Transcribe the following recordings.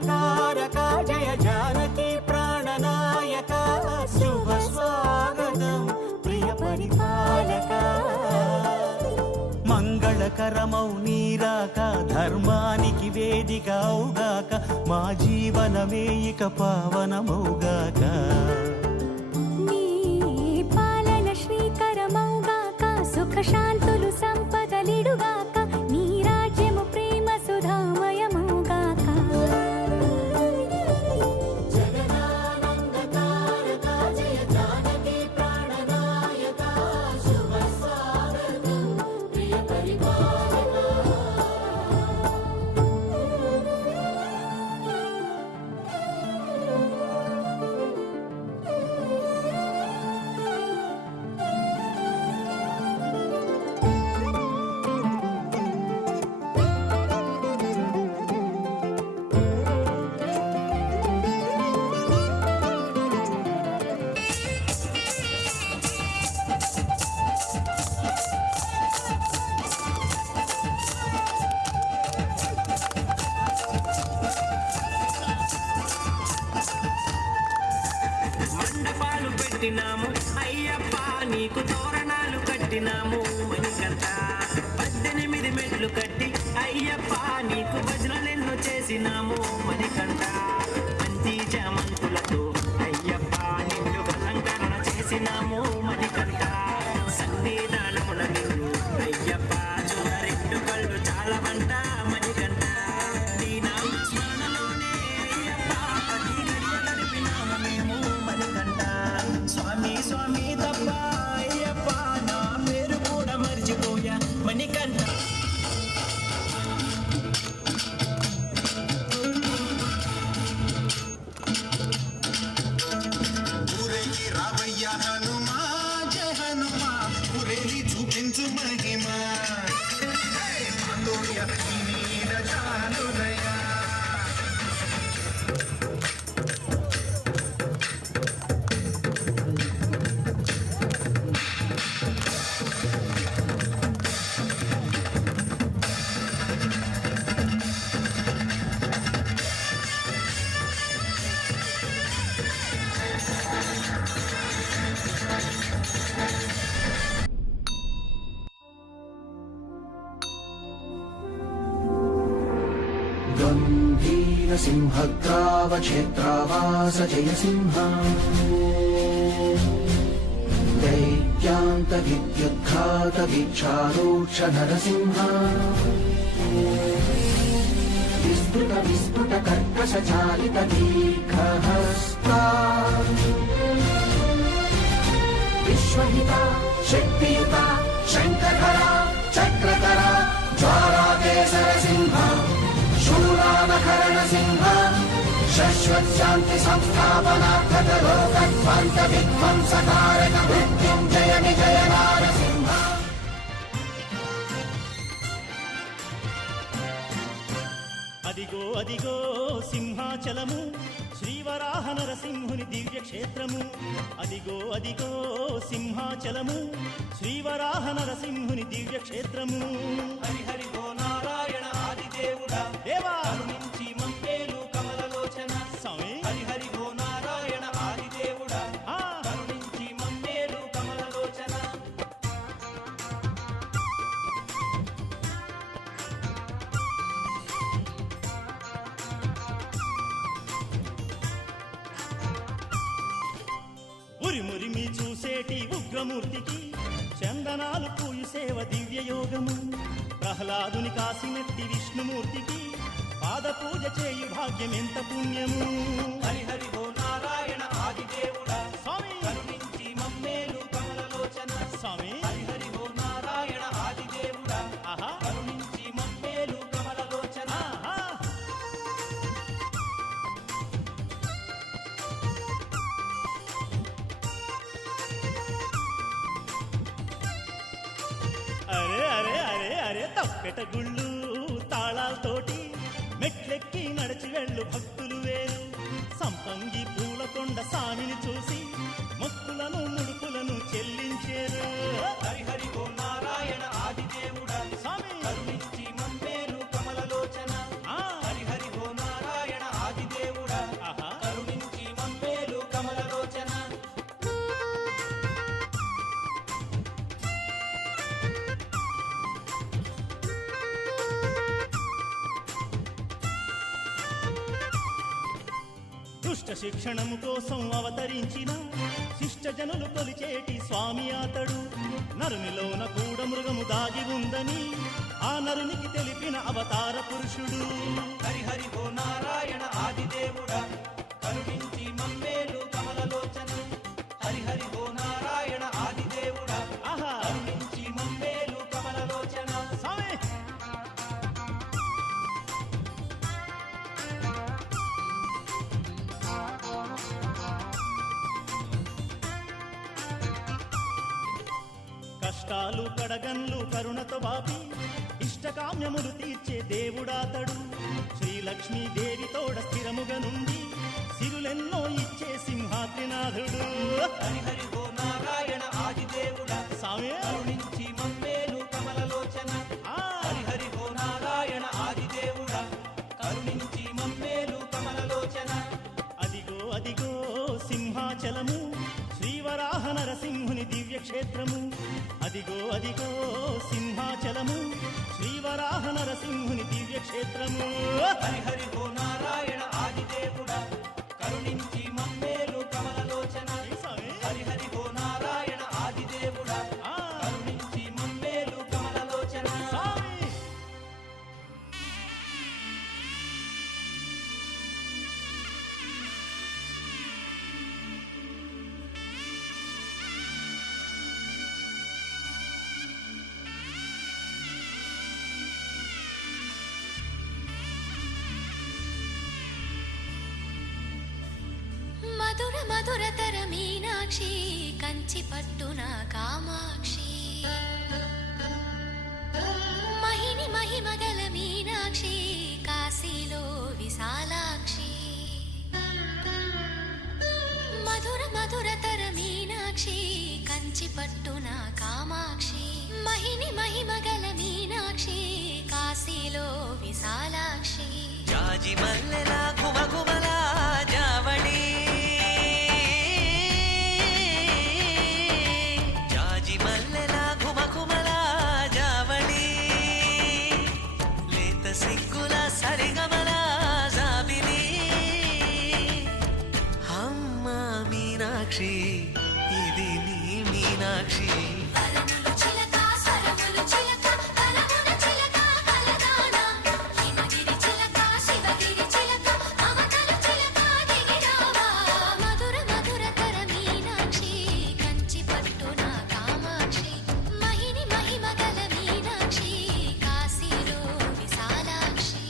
తారక జయ జానకి ప్రాణనాయక శుభ స్వాగతం ప్రియ పరిపాలక మంగళకరమౌ నీరాక ధర్మానికి వేదిక అవుగాక మా జీవనమే ఇక పావనమౌగాక నీ పాలన శ్రీకరమౌగాక సుఖ శాంతులు సంపదలిడుగాక నీ రాజ్యము ప్రేమ సుధామయమౌగాక జగదానంద తారక జయ జానకి ప్రాణనాయక శుభ స్వాగతం ప్రియ పరిపాలక మండపాలు పెట్టినాము అయ్యప్ప నీకు తోరణాలు కట్టినాము మణికంఠ 18 మెట్లు కట్టి అయ్యప్ప నీకు భజనలెన్నో చేసినాము మణికంఠ మంచి జామంతులతో అయ్యప్ప నిన్ను అలంకరణ చేసినాము మణికంఠ సన్నిధానమున నిన్ను అయ్యప్ప చూడ రెండు కళ్ళు చాలా వంట మణికంఠ నీ నామ స్మరణలోనే అయ్యప్ప ప్రతి గడియ గడిపినాము మేము మణికంఠ స్వామి స్వామి తప్ప అయ్యప్ప నా పేరు కూడా మర్చిపోయా మణికంఠ ఊరేగి రావయ్య హనుమా జయ హనుమా ఊరేగి చూపించు మహిమా ఆందోళన నీడ చాలునయా गम्भीर सिंहग्रावक्षेत्रावास जय सिंह दैत्यान्त विद्युद्घात वीक्षारोक्ष नरसिंह विस्तृत विस्फुट कर्कश चालित दीर्घहस्ता विश्वहिता शक्तियुता शङ्खधरा चक्रधरा ज्वालाकेसर सिंह शूलानकरण सिंह शाश्वत शांति संस्थापनार्थक लोकध्वंस विध्वंसकारक मृत्युंजय विजय नारसिंह అదిగో అదిగో సింహాచలము శ్రీవరాహ నరసింహుని దివ్య క్షేత్రము అదిగో అదిగో సింహాచలము శ్రీవరాహ నరసింహుని దివ్య క్షేత్రము హరి హరి ఓ నారాయణ ఆదిదేవుడా దేవా కరుణించి మమ్మేలు కమలలోచన స్వామి హరి హరి ఓ నారాయణ ఆదిదేవుడా ఆ, కరుణించి మమ్మేలు కమలలోచన ఉరిమురిమి చూసేటి ఉగ్రమూర్తికి చందనాలు పూయు సేవ దివ్య యోగము ప్రహ్లాదుని కాసినట్టి విష్ణుమూర్తికి పాద పూజ చేయు భాగ్యం ఎంత పుణ్యము హరి హరి ఓ నారాయణ ఆదిదేవుడా స్వామి కరుణించి మమ్మేలు కమలలోచన స్వామి హరి హరి ఓ నారాయణ ఆదిదేవుడా ఆహా కరుణించి మమ్మేలు కమలలోచన ఆహా అరే అరే అరే అరే తప్పెట గుళ్ళు తాళాలతోటి మెట్లెక్కి నడిచి వెళ్ళు భక్తులు వేరు సంపంగి పూలకొండ సామిని చూసి మొక్కులను ముడుపులను చెల్లించేరు హరి హరి ఓ నారాయణ ఆదిదేవుడా స్వామి కరుణించి మమ్మేలు కమలలోచన ఆ, హరి హరి ఓ నారాయణ ఆది దుష్ట శిక్షణము కోసం అవతరించిన శిష్ట జనులు కొలిచేటి స్వామి అతడు. నరునిలోన కూడా మృగము దాగి ఉందని ఆ నరునికి తెలిపిన అవతార పురుషుడు. హరిహరి ఓ నారాయణ ఆదిదేవుడా కరుణించి మమ్మేలు కమలలోచన. హరిహరి ఓ నారాయణ ఆదిదేవుడా ఆహా కరుణించి మమ్మేలు కమలలోచన. స్వామి కష్టాలు కడగన్లు కరుణతో బాపి ఇష్టకామ్యములు తీర్చే దేవుడాతడు. శ్రీలక్ష్మీ దేవి తోడ స్థిరముగా నుండి సిరులెన్నో ఇచ్చే సింహాద్రినాథుడు. హరిహరి ఓ నారాయణ ఆదిదేవుడా స్వామి కరుణించి మమ్మేలు కమలలోచన. ఆ, హరిహరి ఓ నారాయణ ఆదిదేవుడా కరుణించి మమ్మేలు కమలలోచన. అదిగో అదిగో సింహాచలము శ్రీవరాహ నరసింహుని దివ్యక్షేత్రము. అదిగో అదిగో సింహాచలము శ్రీవరాహ నరసింహుని దివ్యక్షేత్రము. హరిహరి ఓ నారాయణ ఆదిదేవుడా కరుణించి మమ్మేలు కమలలోచన. స్వామి హరిహరి ఓ నారాయణ ఆదిదేవుడా ఆ, కరుణించి మమ్మేలు కమలలోచన. స్వామి మధుర మధురతర మీనాక్షి కంచి పట్టున కామాక్షి మహిని మహిమగల మీనాక్షి కాశీలో విశాలాక్షి మధుర మధురతర మీనాక్షి కంచి పట్టున కామాక్షి మహిని మహిమగల మీనాక్షి కాశీలో విశాలాక్షి జాజి మల్లెలా ఘుమఘుమలా జావళి జాజి మల్లెలా ఘుమఘుమలా జావళి లేత సిగ్గుల సరిగమల జాబిలి అమ్మ మీనాక్షి ఇది నీ మీనాక్షి వరములు చిలక స్వరములు చిలక కలమున చిలక కలదానా హిమగిరి చిలక శివగిరి చిలక అవతల చిలక దిగిరావా మధుర మధురతర మీనాక్షి కంచి పట్టున కామాక్షి మహిని మహిమగల మీనాక్షి కాశీలో విశాలాక్షి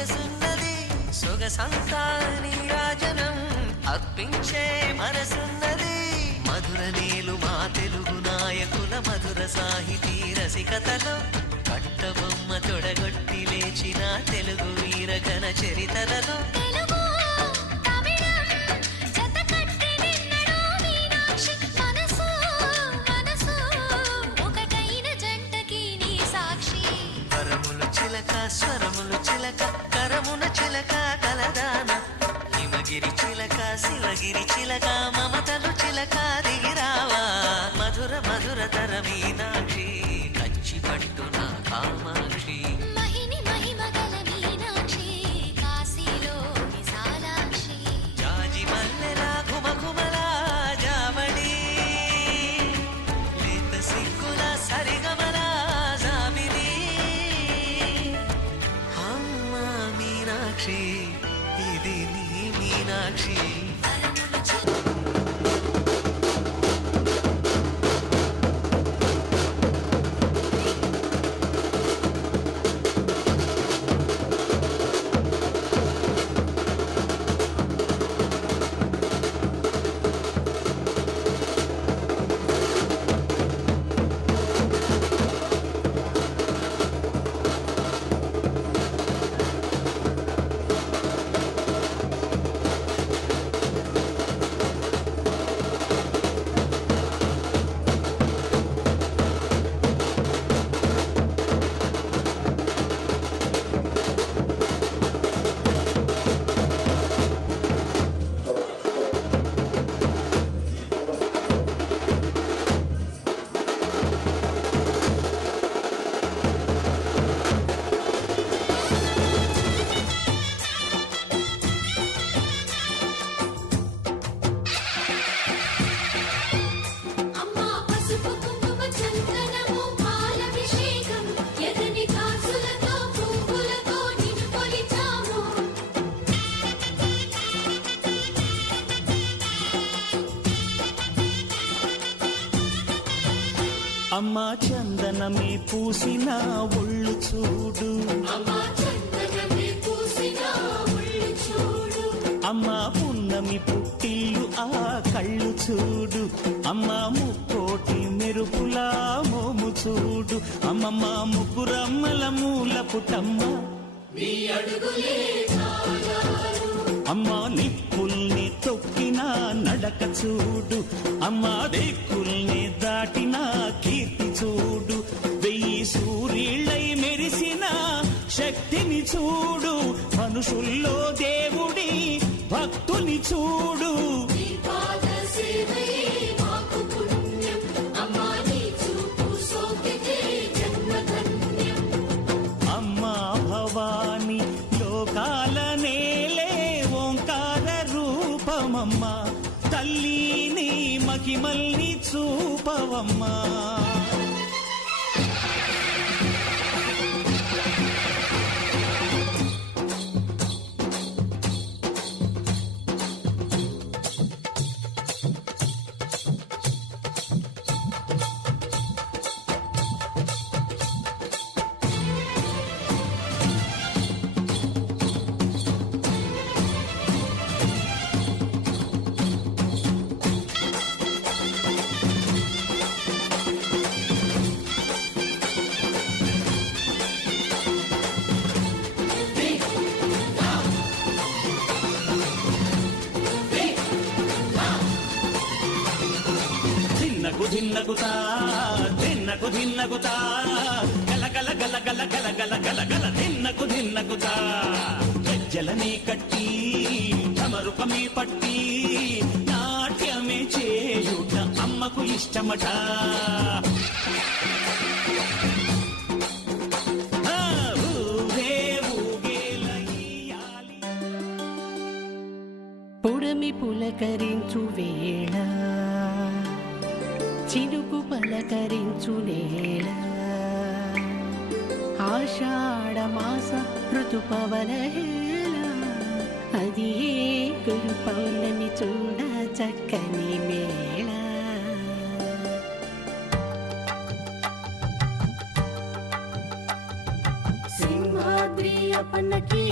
సొగసున్నది సొగసంతా నీరాజనం అర్పించే మనసున్నది మధుర నేలు మా తెలుగు నాయకుల మధుర సాహితీ రసికతలో కట్టబొమ్మ తొడగొట్టి లేచిన తెలుగు వీరగణ చరితలలో తెలుగు తమిళం జతకట్టి నిన్నడు మీనాక్షి మనసు మనసు ఒకటైన జంటకి నీ సాక్షి పరములు చిలక స్వరములు చిలక కరమున చిలక కలదాన హిమగిరి చిలక శివగిరి చిలక మమతలు చిలక దిగిరావా మధుర మధుర తర మీనాక్షి కంచి పట్టున కామాక్షి మహిని మహిమగల మీనాక్షి కాశీలో విశాలాక్షి జాజి మల్లెలా ఘుమఘుమలా జావళి లేత సిగ్గుల సరిగమలా జాబిలి అమ్మ మీనాక్షి ఇది నీ మీనాక్షి పరములు చిలక అమ్మా పసుపు కుంకుమ చందనము పాలభిషేకం ఎర్రని కాసులతో పువ్వులతో నిన్ను కొలిచాము అమ్మా చందనమే పూసిన ఒళ్ళు చూడు అమ్మా చందనమే పూసిన ఒళ్ళు చూడు అమ్మా పున్నమి పుట్టిల్లు ఆ కళ్ళు చూడు అమ్మా ముక్కోటి మెరుపులా మోము చూడు అమ్మమ్మ ముగ్గురమ్మల మూల పుటమ్మ నీ అడుగులే చాలారు అమ్మా నిప్పుల్ని తొక్కిన నడక చూడు అమ్మా దిక్కుల్ని దాటిన కీర్తి చూడు వెయ్యి సూర్యుళ్ళై మెరిసిన శక్తిని చూడు మనుషుల్లో దేవుడి భక్తుని చూడు నీ పాద సేవయే మాకు పుణ్యం అమ్మా నీ చూపు సోకితే జన్మధన్యం అమ్మా భవాని లోకాల నేలే ఓంకార రూపమమ్మా తల్లిని మహిమల్ని చూపవమ్మా ధిన్నగుతా ధిన్నగుతా గల గల గల గల గల గల గల గల ధిన్నగుతా గజ్జలనే కట్టి తమరుపమే పట్టి నాట్యమే చేయుట అమ్మకు ఇష్టమట ఊగే ఊగేలయ్యాలి పుడమి పులకరించు వేళ చినుకు పలకరించు నేల ఆషాఢ మాస ఋతుపవన హేళ అది ఏ గురు పౌర్ణమి చూడ చక్కని మేళ సింహాద్రి అప్పన్నకి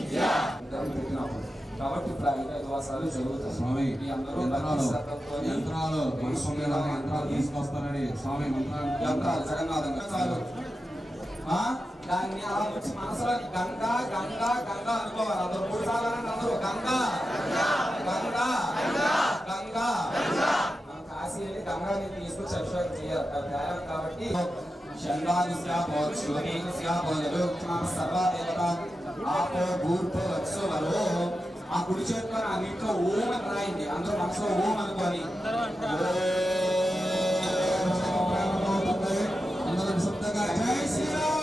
ఇద్దరు పుట్టినప్పుడు కాబట్టి ఇప్పుడు 5 వర్షాలు జరుగుతాయి. స్వామి మీ అందరూ యంత్రాలు మనసు మీద యంత్రాలు తీసుకొస్తానని స్వామి యంత్రాలు జగన్నాథం దాన్ని అలా వచ్చి మనసులో గంగా గంగా గంగా అనుకోవాలి. అందరూ 3 సార్లు అందరూ గంగా గంగా గంగా. మనం కాశీ వెళ్ళి గంగా నీళ్ళు తీసుకొచ్చి అభిషేకం చేయాలి. అది తేరం కాబట్టి సర్వాదేవత ఆపో భూర్భో వత్సో వరో ఆ కుడి చేతిలో ఆ నీటిలో ఓం అని రాయండి. అందరూ మనసులో ఓం అనుకోని అందరం శబ్దంగా జై శ్రీరామ్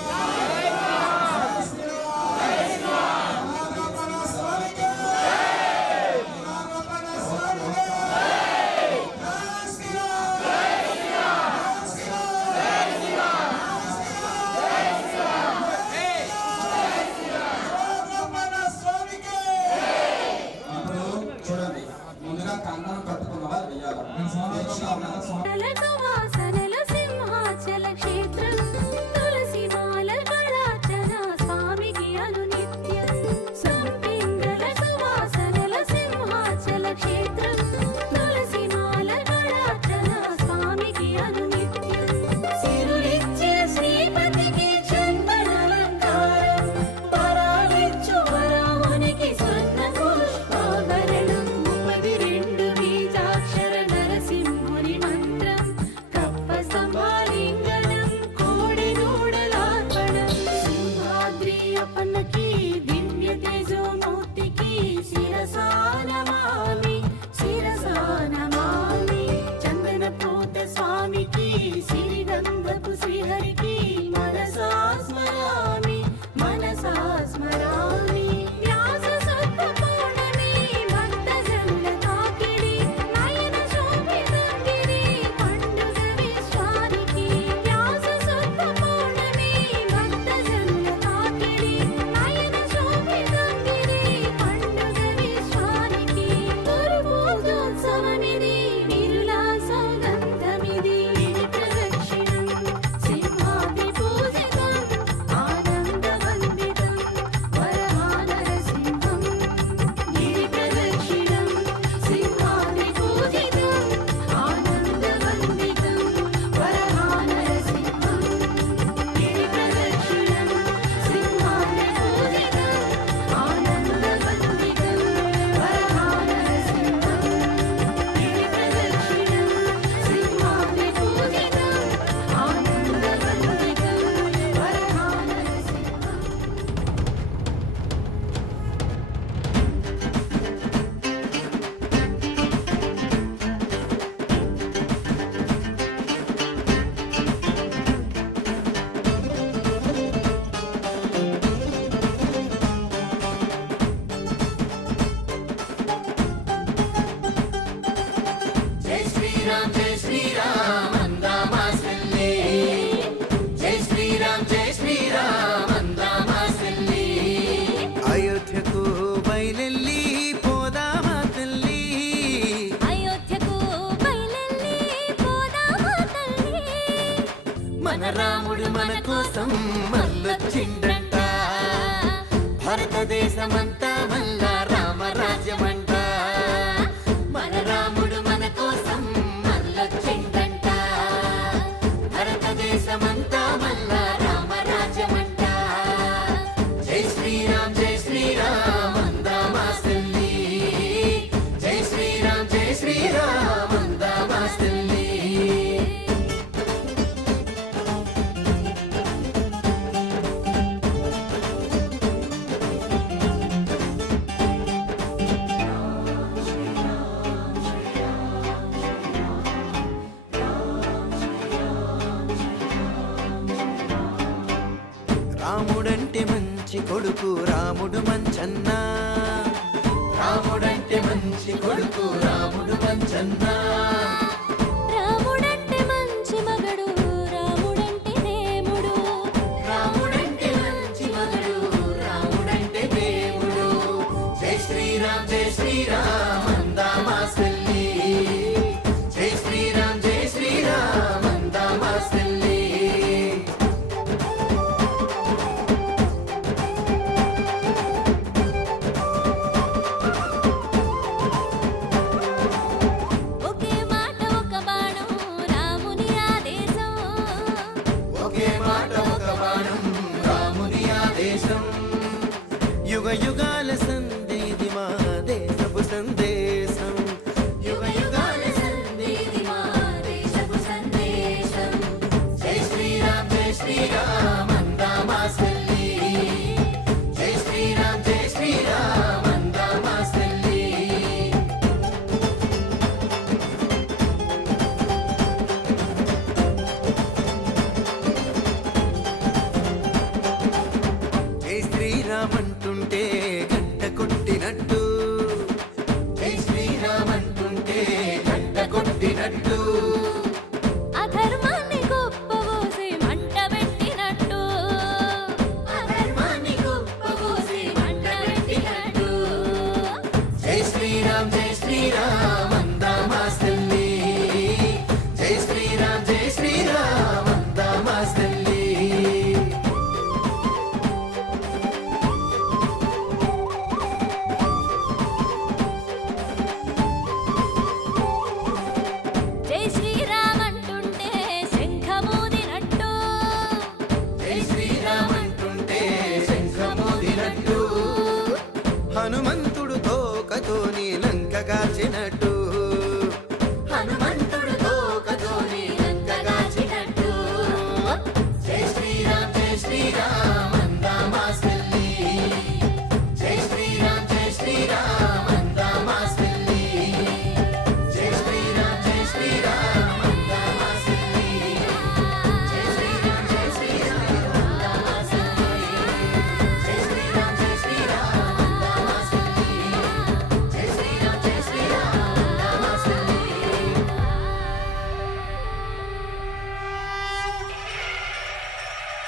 రాముడు మన కోసం మళ్ళొచ్చిండంట భారతదేశమంతా మళ్ళా రామరాజ్యమంట మన రాముడు మన కోసం మళ్ళొచ్చిండంట భారతదేశమంతా మళ్ళా రామరాజ్యమంట జై శ్రీరామ్ అందామా తల్లి జై శ్రీరామ్ అందామా తల్లి రాముడంటే మంచి కొడుకు రాముడు మంచన్నా రాముడంటే మంచి కొడుకు రాముడు మంచన్నా రాముడంటే మంచి మగడు రాముడంటే దేవుడు రాముడంటే మంచి మగడు రాముడంటే దేవుడు జై శ్రీరామ్ అందామా తల్లి జై శ్రీరామ్ అందామా తల్లి యుగాల సందేది మా దేశపు సందేశం యుగ యుగాల సందేది మా దేశపు సందేశం జై శ్రీరామ్ అందామాసల్లి జై శ్రీరామ్ అందామాసల్లి జై శ్రీరామ్ అంటుంటే గంట కొట్టినట్టు జై శ్రీరామ్ అంటుంటే గంట కొట్టినట్టు అధర్మాన్ని గొప్పబోసి మంట పెట్టినట్టు అధర్మాన్ని గొప్పబోసి మంట పెట్టినట్టు జై శ్రీరామ్ అందామాసల్లి జై శ్రీరామ్ అందామాసల్లి జై శ్రీరామ్ అంటుంటే శంఖమూదినట్టు జై శ్రీరామ్ అంటుంటే శంఖమోదినట్టు హనుమంత